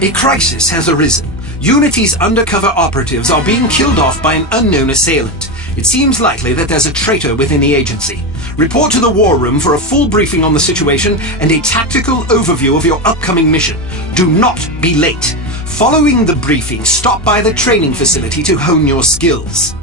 A crisis has arisen. Unity's undercover operatives are being killed off by an unknown assailant. It seems likely that there's a traitor within the agency. Report to the war room for a full briefing on the situation and a tactical overview of your upcoming mission. Do not be late. Following the briefing, stop by the training facility to hone your skills.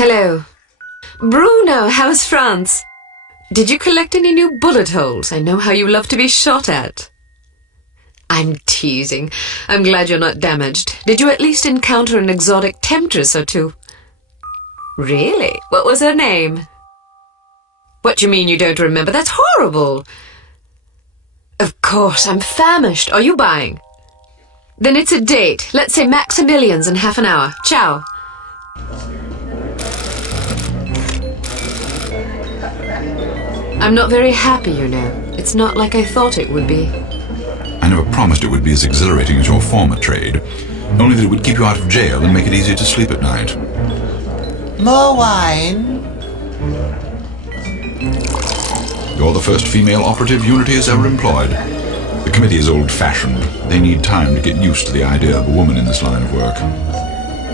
Hello. Bruno, how's France? Did you collect any new bullet holes? I know how you love to be shot at. I'm teasing. I'm glad you're not damaged. Did you at least encounter an exotic temptress or two? Really? What was her name? What do you mean you don't remember? That's horrible. Of course, I'm famished. Are you buying? Then it's a date. Let's say Maximilian's in half an hour. Ciao. I'm not very happy, you know. It's not like I thought it would be. I never promised it would be as exhilarating as your former trade. Only that it would keep you out of jail and make it easier to sleep at night. More wine? You're the first female operative Unity has ever employed. The committee is old-fashioned. They need time to get used to the idea of a woman in this line of work.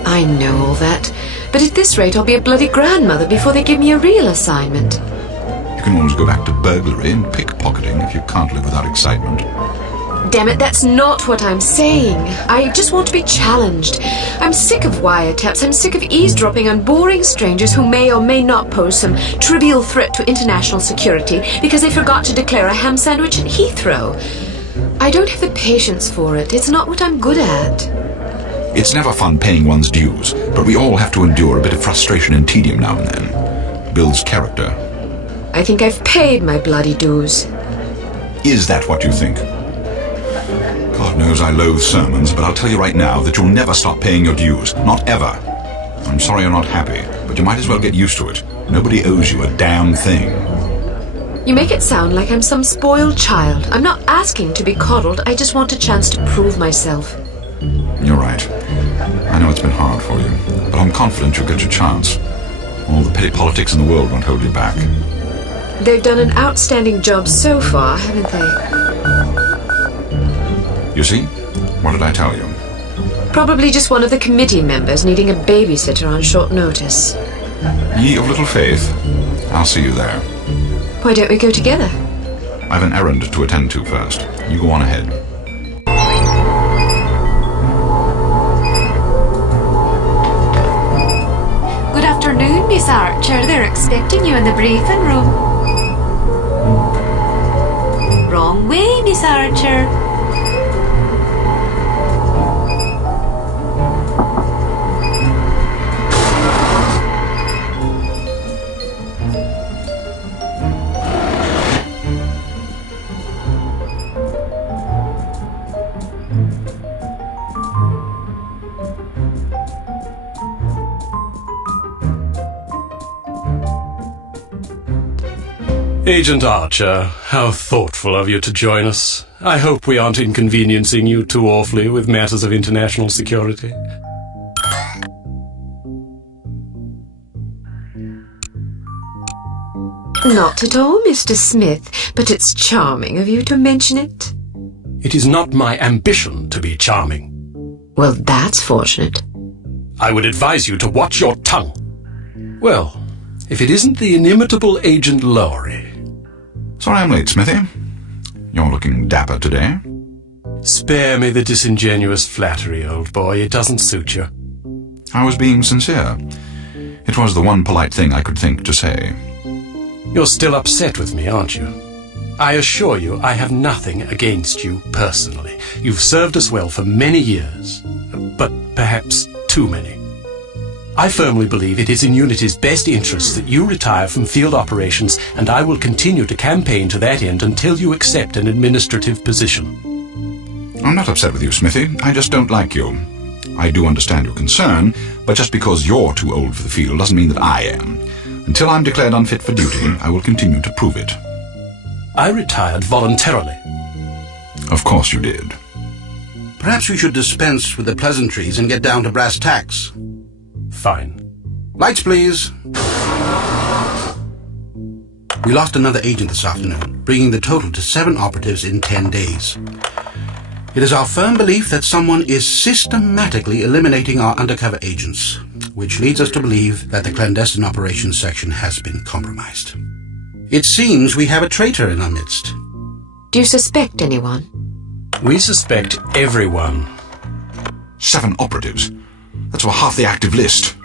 I know all that. But at this rate, I'll be a bloody grandmother before they give me a real assignment. You can always go back to burglary and pickpocketing if you can't live without excitement. Damn it, that's not what I'm saying. I just want to be challenged. I'm sick of wiretaps. I'm sick of eavesdropping on boring strangers who may or may not pose some trivial threat to international security because they forgot to declare a ham sandwich at Heathrow. I don't have the patience for it. It's not what I'm good at. It's never fun paying one's dues, but we all have to endure a bit of frustration and tedium now and then. Builds character. I think I've paid my bloody dues. Is that what you think? God knows I loathe sermons, but I'll tell you right now that you'll never stop paying your dues. Not ever. I'm sorry you're not happy, but you might as well get used to it. Nobody owes you a damn thing. You make it sound like I'm some spoiled child. I'm not asking to be coddled. I just want a chance to prove myself. You're right. I know it's been hard for you, but I'm confident you'll get your chance. All the petty politics in the world won't hold you back. They've done an outstanding job so far, haven't they? You see? What did I tell you? Probably just one of the committee members needing a babysitter on short notice. Ye of little faith. I'll see you there. Why don't we go together? I've an errand to attend to first. You go on ahead. Good afternoon, Miss Archer. They're expecting you in the briefing room. Wrong way, Miss Archer. Agent Archer, how thoughtful of you to join us. I hope we aren't inconveniencing you too awfully with matters of international security. Not at all, Mr. Smith, but it's charming of you to mention it. It is not my ambition to be charming. Well, that's fortunate. I would advise you to watch your tongue. Well, if it isn't the inimitable Agent Lowry. Sorry I'm late, Smithy. You're looking dapper today. Spare me the disingenuous flattery, old boy. It doesn't suit you. I was being sincere. It was the one polite thing I could think to say. You're still upset with me, aren't you? I assure you I have nothing against you personally. You've served us well for many years, but perhaps too many. I firmly believe it is in Unity's best interests that you retire from field operations, and I will continue to campaign to that end until you accept an administrative position. I'm not upset with you, Smithy. I just don't like you. I do understand your concern, but just because you're too old for the field doesn't mean that I am. Until I'm declared unfit for duty, I will continue to prove it. I retired voluntarily. Of course you did. Perhaps we should dispense with the pleasantries and get down to brass tacks. Fine. Lights, please. We lost another agent this afternoon, bringing the total to 7 operatives in 10 days. It is our firm belief that someone is systematically eliminating our undercover agents, which leads us to believe that the clandestine operations section has been compromised. It seems we have a traitor in our midst. Do you suspect anyone? We suspect everyone. 7 operatives. That's over half the active list.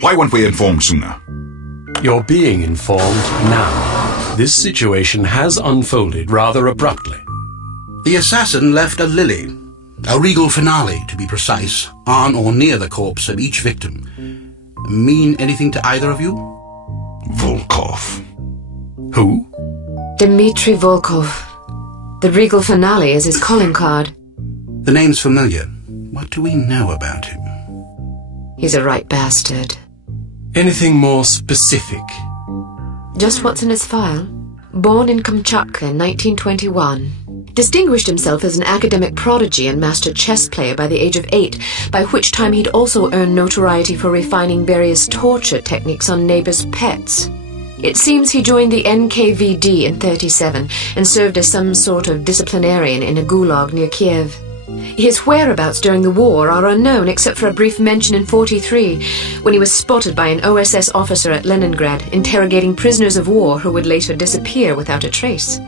Why weren't we informed sooner? You're being informed now. This situation has unfolded rather abruptly. The assassin left a lily, a regal finale to be precise, on or near the corpse of each victim. Mean anything to either of you? Volkov. Who? Dmitri Volkov. The regal finale is his calling card. The name's familiar. What do we know about him? He's a right bastard. Anything more specific? Just what's in his file. Born in Kamchatka in 1921. Distinguished himself as an academic prodigy and master chess player by the age of 8, by which time he'd also earned notoriety for refining various torture techniques on neighbors' pets. It seems he joined the NKVD in 1937 and served as some sort of disciplinarian in a gulag near Kiev. His whereabouts during the war are unknown except for a brief mention in 1943 when he was spotted by an OSS officer at Leningrad interrogating prisoners of war who would later disappear without a trace.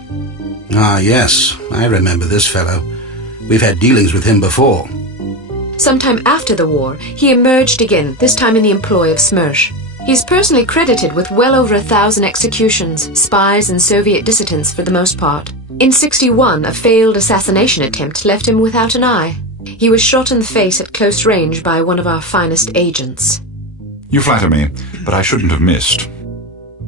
Ah, yes, I remember this fellow. We've had dealings with him before. Sometime after the war, he emerged again, this time in the employ of Smersh. He's personally credited with well over 1,000 executions, spies and Soviet dissidents for the most part. In 1961, a failed assassination attempt left him without an eye. He was shot in the face at close range by one of our finest agents. You flatter me, but I shouldn't have missed.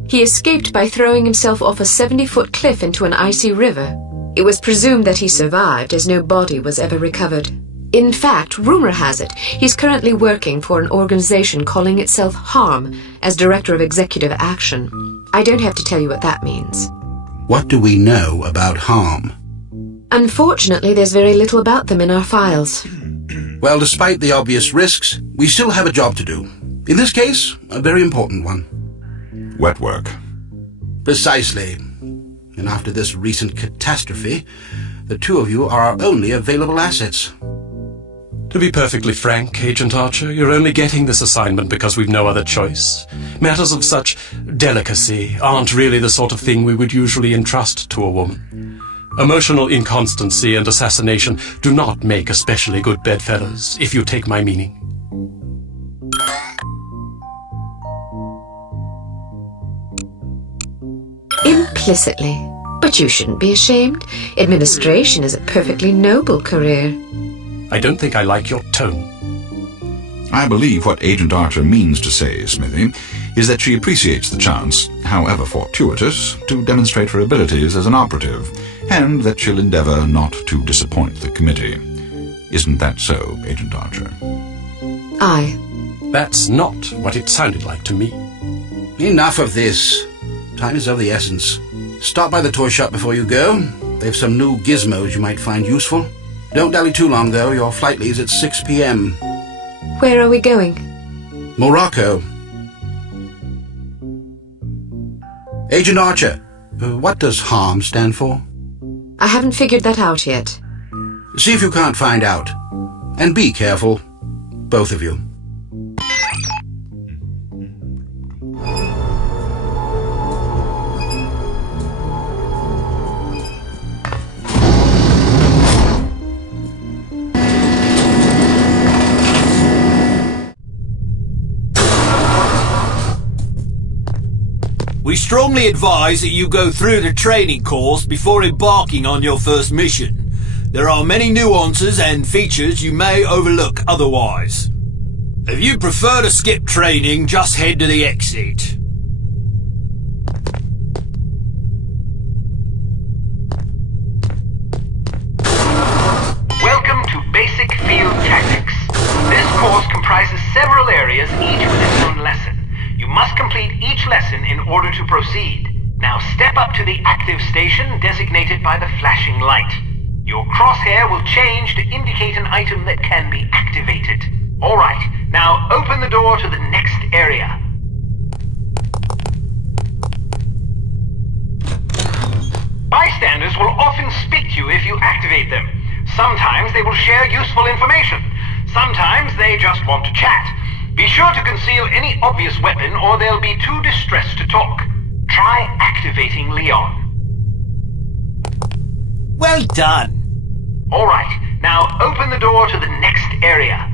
He escaped by throwing himself off a 70-foot cliff into an icy river. It was presumed that he survived, as no body was ever recovered. In fact, rumor has it, he's currently working for an organization calling itself HARM as Director of Executive Action. I don't have to tell you what that means. What do we know about HARM? Unfortunately, there's very little about them in our files. Well, despite the obvious risks, we still have a job to do. In this case, a very important one. Wet work. Precisely. And after this recent catastrophe, the two of you are our only available assets. To be perfectly frank, Agent Archer, you're only getting this assignment because we've no other choice. Matters of such delicacy aren't really the sort of thing we would usually entrust to a woman. Emotional inconstancy and assassination do not make especially good bedfellows, if you take my meaning. Implicitly. But you shouldn't be ashamed. Administration is a perfectly noble career. I don't think I like your tone. I believe what Agent Archer means to say, Smithy, is that she appreciates the chance, however fortuitous, to demonstrate her abilities as an operative, and that she'll endeavor not to disappoint the committee. Isn't that so, Agent Archer? Aye. That's not what it sounded like to me. Enough of this. Time is of the essence. Stop by the toy shop before you go. They've some new gizmos you might find useful. Don't dally too long, though. Your flight leaves at 6 p.m. Where are we going? Morocco. Agent Archer, what does HARM stand for? I haven't figured that out yet. See if you can't find out. And be careful, both of you. We strongly advise that you go through the training course before embarking on your first mission. There are many nuances and features you may overlook otherwise. If you prefer to skip training, just head to the exit. Welcome to Basic Field Tactics. This course comprises several areas, each with its own lesson. You must complete each lesson in order to proceed. Now step up to the active station designated by the flashing light. Your crosshair will change to indicate an item that can be activated. Alright, now open the door to the next area. Bystanders will often speak to you if you activate them. Sometimes they will share useful information. Sometimes they just want to chat. Be sure to conceal any obvious weapon or they'll be too distressed to talk. Try activating Leon. Well done. Alright, now open the door to the next area.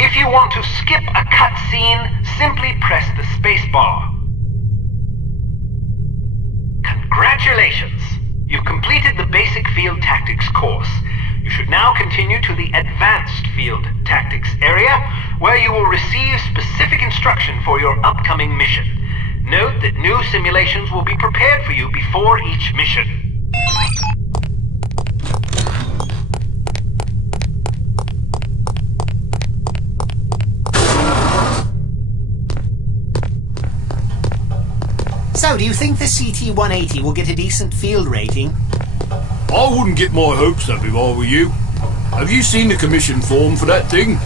If you want to skip a cutscene, simply press the spacebar. Congratulations! You've completed the Basic Field Tactics course. You should now continue to the Advanced Field Tactics area, where you will receive specific instruction for your upcoming mission. Note that new simulations will be prepared for you before each mission. So, do you think the CT-180 will get a decent field rating? I wouldn't get my hopes up if I were you. Have you seen the commission form for that thing?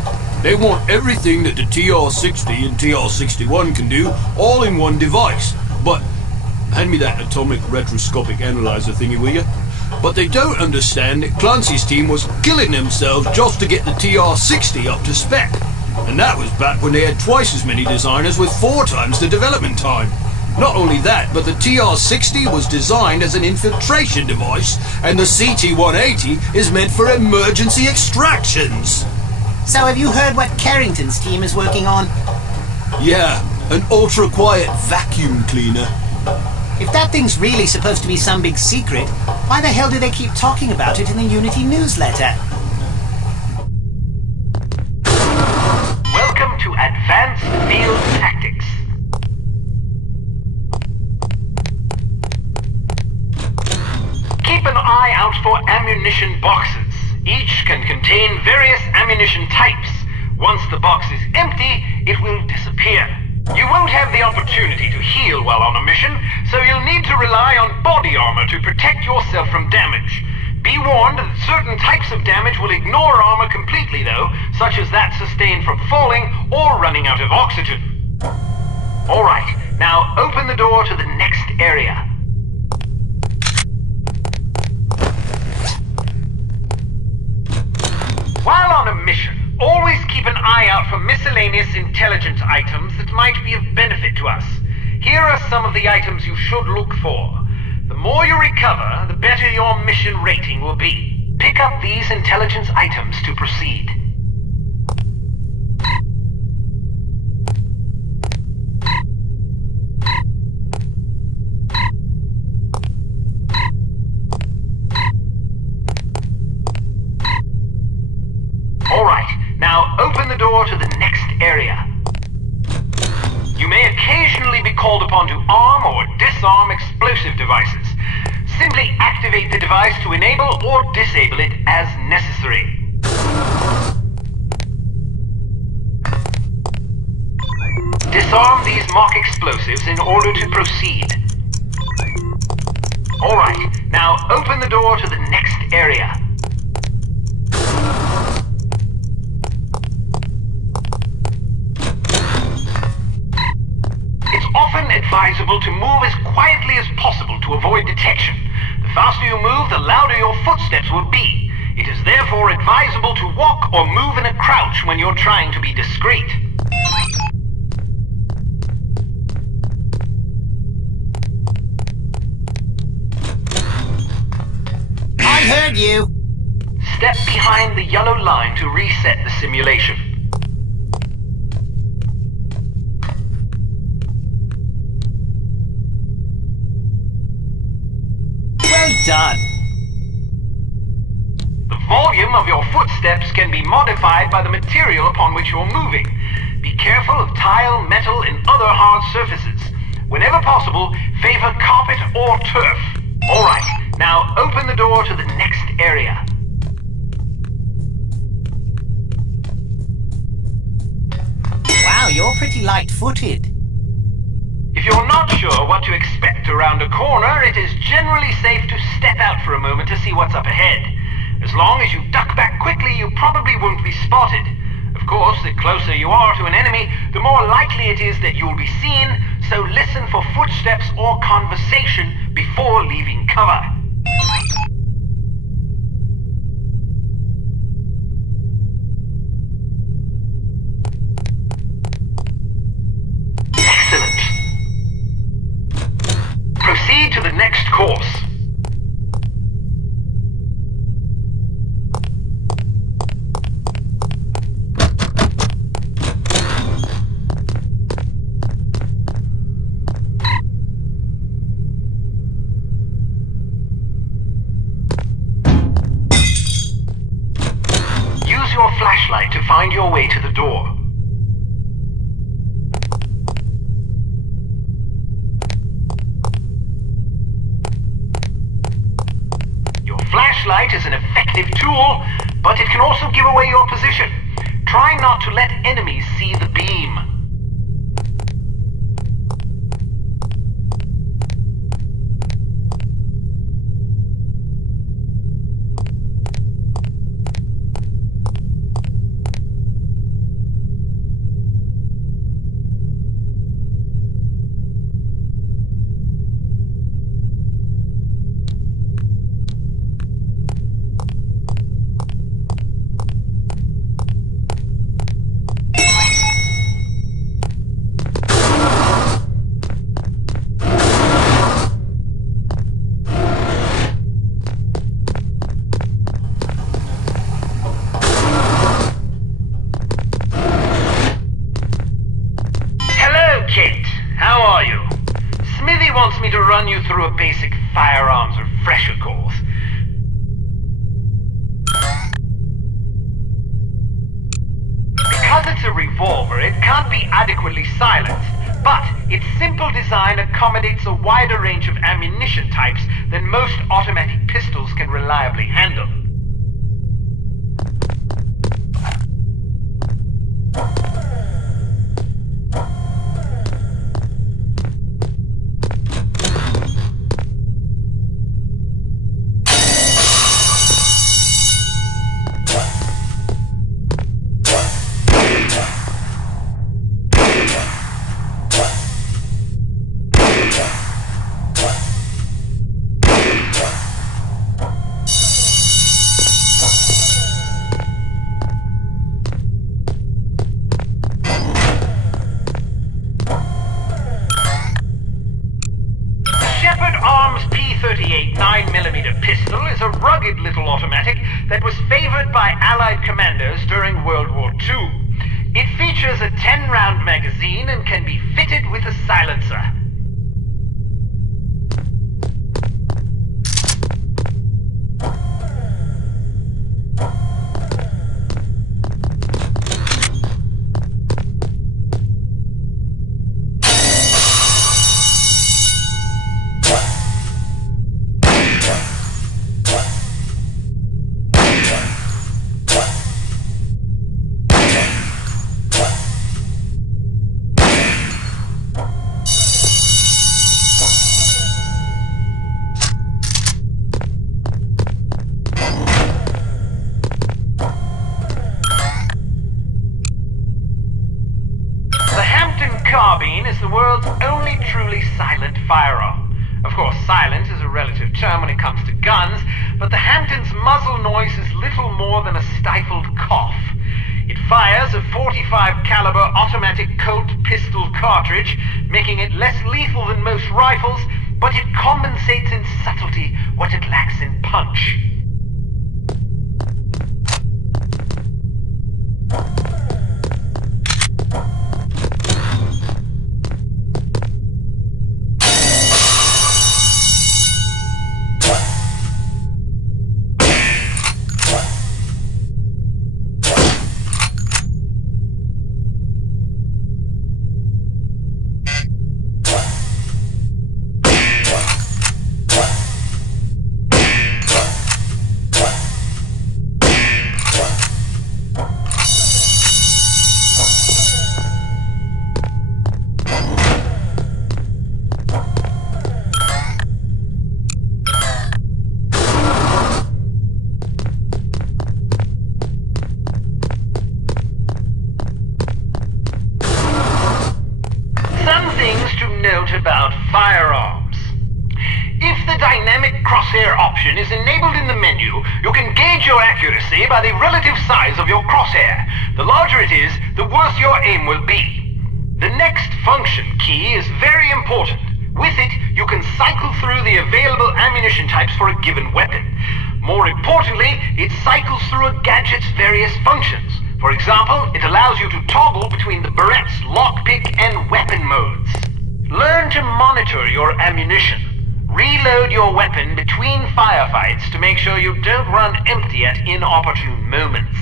They want everything that the TR-60 and TR-61 can do, all in one device. But, hand me that atomic retroscopic analyzer thingy, will you? But they don't understand that Clancy's team was killing themselves just to get the TR-60 up to spec. And that was back when they had twice as many designers with 4 times the development time. Not only that, but the TR-60 was designed as an infiltration device, and the CT-180 is meant for emergency extractions. So have you heard what Carrington's team is working on? Yeah, an ultra-quiet vacuum cleaner. If that thing's really supposed to be some big secret, why the hell do they keep talking about it in the Unity newsletter? Welcome to Advanced Field Tactics. Keep an eye out for ammunition boxes. Each can contain various ammunition types. Once the box is empty, it will disappear. You won't have the opportunity to heal while on a mission, so you'll need to rely on body armor to protect yourself from damage. Be warned that certain types of damage will ignore armor completely though, such as that sustained from falling or running out of oxygen. Alright, now open the door to the next area. While on a mission, always keep an eye out for miscellaneous intelligence items that might be of benefit to us. Here are some of the items you should look for. The more you recover, the better your mission rating will be. Pick up these intelligence items to proceed. Alright, now open the door to the next area. You may occasionally be called upon to arm or disarm explosive devices. Simply activate the device to enable or disable it as necessary. Disarm these mock explosives in order to proceed. Alright, now open the door to the next area. It's often advisable to move as quietly as possible to avoid detection. The faster you move, the louder your footsteps will be. It is therefore advisable to walk or move in a crouch when you're trying to be discreet. I heard you! Step behind the yellow line to reset the simulation. Well done! The volume of your footsteps can be modified by the material upon which you're moving. Be careful of tile, metal, and other hard surfaces. Whenever possible, favor carpet or turf. Alright, now open the door to the next area. Wow, you're pretty light-footed. If you're not sure what to expect around a corner, it is generally safe to step out for a moment to see what's up ahead. As long as you duck back quickly, you probably won't be spotted. Of course, the closer you are to an enemy, the more likely it is that you'll be seen, so listen for footsteps or conversation before leaving cover. Excellent. Proceed to the next course. Use your flashlight to find your way to the door. Flashlight is an effective tool, but it can also give away your position. Try not to let enemies see the beam. firearms refresher course. Because it's a revolver, it can't be adequately silenced, but its simple design accommodates a wider range of ammunition types than most automatic pistols can reliably handle. .38 9mm pistol is a rugged little automatic that was favored by Allied commanders during World War II. It features a 10-round magazine and can be fitted with a silencer. Carbine is the world's only truly silent firearm. Of course, silent is a relative term when it comes to guns, but the Hampton's muzzle noise is little more than a stifled cough. It fires a .45 caliber automatic Colt pistol cartridge, making it less lethal than most rifles, but it compensates in subtlety what it lacks in punch. About firearms. If the dynamic crosshair option is enabled in the menu, you can gauge your accuracy by the relative size of your crosshair. The larger it is, the worse your aim will be. The next function key is very important. With it, you can cycle through the available ammunition types for a given weapon. More importantly, it cycles through a gadget's various functions. For example, it allows you to toggle between the Berette's lockpick and weapon modes. Learn to monitor your ammunition. Reload your weapon between firefights to make sure you don't run empty at inopportune moments.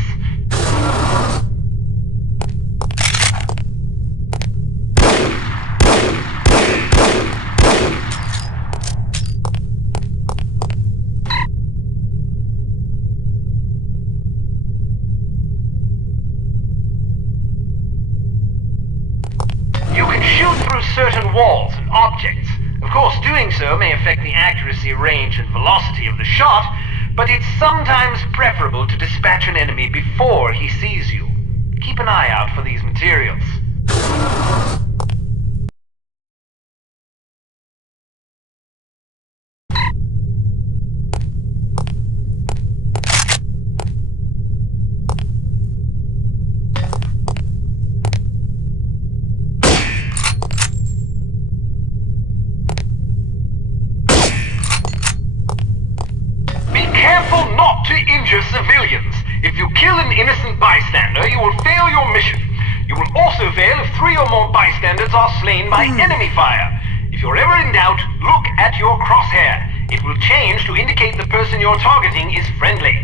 Certain walls and objects. Of course, doing so may affect the accuracy, range, and velocity of the shot, but it's sometimes preferable to dispatch an enemy before he sees you. Keep an eye out for these materials. Civilians. If you kill an innocent bystander, you will fail your mission. You will also fail if 3 or more bystanders are slain by enemy fire. If you're ever in doubt, look at your crosshair. will change to indicate the person you're targeting is friendly.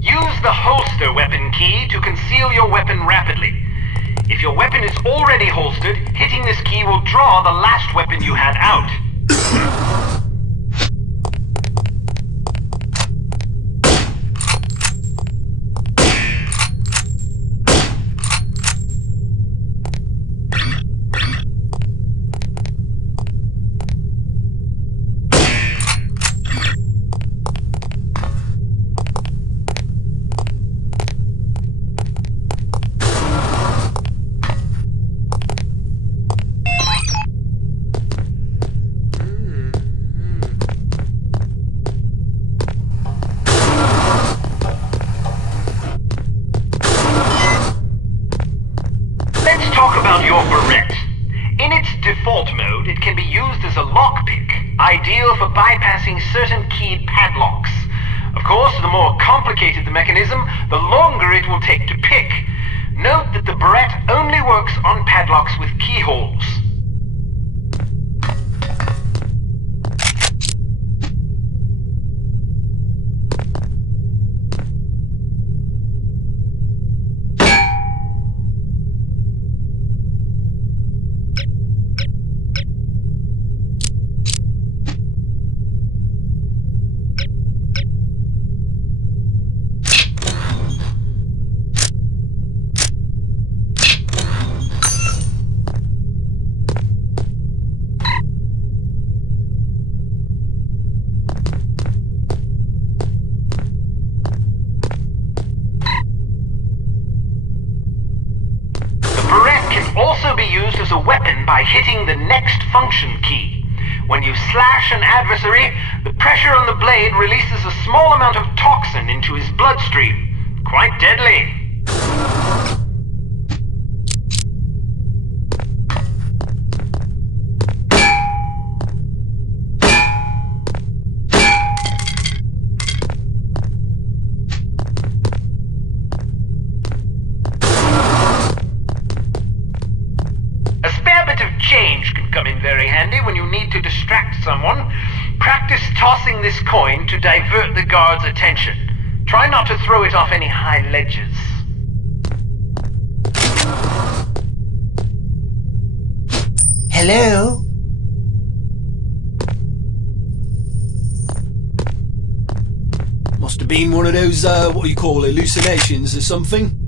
Use the holster weapon key to conceal your weapon rapidly. If your weapon is already holstered, hitting this key will draw the last weapon you had out. Talk about your Barrette. In its default mode, it can be used as a lockpick, ideal for bypassing certain keyed padlocks. Of course, the more complicated the mechanism, the longer it will take to pick. Note that the Barrette only works on padlocks with keyholes. Also be used as a weapon by hitting the next function key. When you slash an adversary, the pressure on the blade releases a small amount of toxin into his bloodstream. Quite deadly. Change can come in very handy when you need to distract someone. Practice tossing this coin to divert the guard's attention. Try not to throw it off any high ledges. Hello? Must have been one of those, what you call hallucinations or something.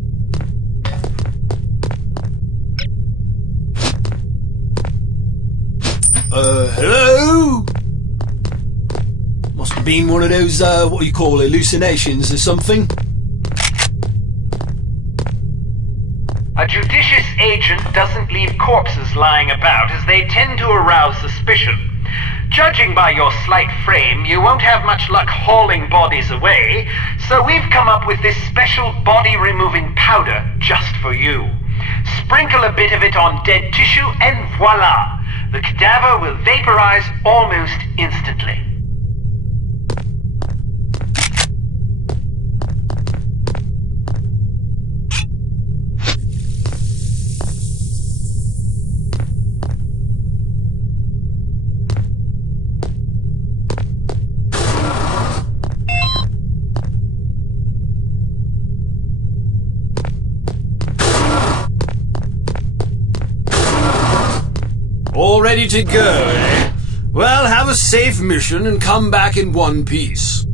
Hello? Must have been one of those, what you call hallucinations or something. A judicious agent doesn't leave corpses lying about, as they tend to arouse suspicion. Judging by your slight frame, you won't have much luck hauling bodies away, so we've come up with this special body-removing powder just for you. Sprinkle a bit of it on dead tissue and voila! The cadaver will vaporize almost instantly. All ready to go, eh? Well, have a safe mission and come back in one piece.